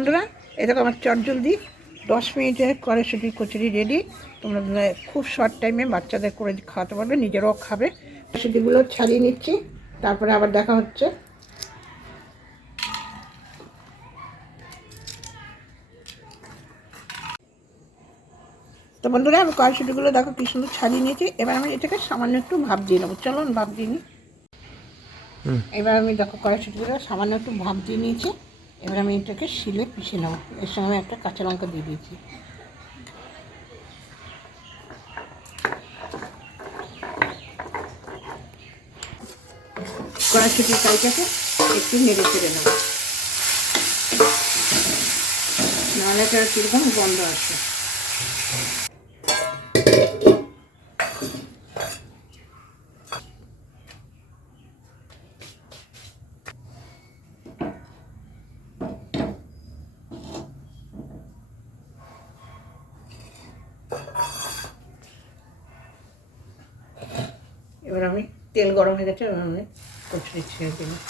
বন্ধুরা, এই দেখো আমার চটজলদি 10 মিনিটে কড়াইশুঁটি কচুরি রেডি। তোমরা খুব শর্ট টাইমে বাচ্চাদের করে খাওয়াতে পারবে, নিজেরাও খাবে। কড়াইশুঁটিগুলো ছাড়িয়ে নিচ্ছি, তারপরে আবার দেখা হচ্ছে। তো বন্ধুরা, আমি কড়াইশুঁটিগুলো দেখো কি সুন্দর ছাড়িয়ে নিয়েছি। এবার আমি এটাকে সামান্য একটু ভাপ দিয়ে নেবো। চলো ভাপ দিয়ে নিই। এবার আমি দেখো কড়াইশুঁটিগুলো সামান্য একটু ভাপ দিয়ে নিয়েছি। এবার আমি এটাকে শিলে পিষে নেবো। এর সঙ্গে আমি একটা কাঁচা লঙ্কা দিয়ে দিয়েছি। কড়াইশুঁটির কাইটাকে একটু নেড়ে চেড়ে নেবো, নাহলে এটা কীরকম গন্ধ আসে। এবার আমি তেল গরম হয়ে গেছে, এবার আমি কচুরি ছেড়ে দিলাম।